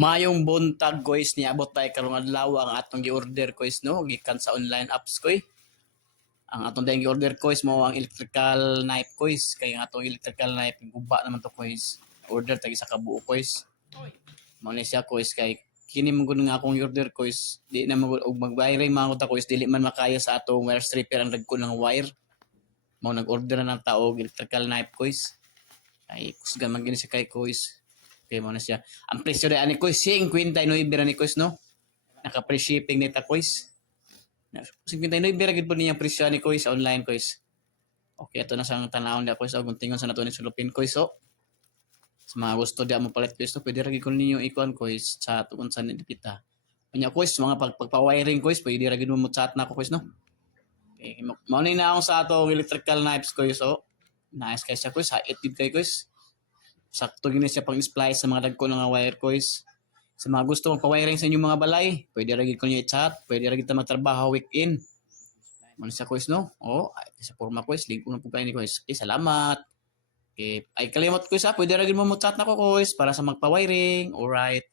Mayong buntag guys niabot tayo karong adlaw ang atong gi-order guys no gikan sa online apps ko. Ang atong dayong gi-order guys mo ang electrical knife guys kay ang atong electrical knife guba naman to guys. Order tagi sa kabuo guys. Mao ni siya guys kay kini mo gud nga akong order guys di na mo og mag-wiring mga ta guys dili man makaya sa atong wire stripper ang dagko ng wire. Mao nag-order na ng tao og electrical knife guys. Ay kusga man gini siya kay guys. Okay, mo na siya. Ang presyo na ani ko, 59 ra ni Kois, no? Naka-free shipping nita Kois. 59 ra gid po niya presyo ni Kois online Kois. Okay, ito na sang tanawon da Kois, og tingon sa nato ni sulupin Kois, so. Sa mga gusto di mo palit Kois, no? Pwede ra gid ko ninyo ikuan Kois sa tuon sa kita. Kanya Kois, mga pagpa-wiring Kois, pwede ra gid mo chat na ko Kois, no? Okay, mao ni na ako sa atong electrical knives Kois, so. Nice kay siya Kois, ha 8 gid kay Kois. Sakto gini siya pang splice sa mga dagko nga wire coils. Sa mga gusto magpa-wiring sa inyong mga balay, pwede ra gid ko niyo i-chat, pwede ra gid ta magtrabaho week-in. Mo sa coils no? Oh, ay sa forma coils, ligo na po kayo ni coils. Okay, salamat. Okay, ay kalimot ko sa pwede ra gid mo chat na ko coils para sa magpa-wiring. Alright.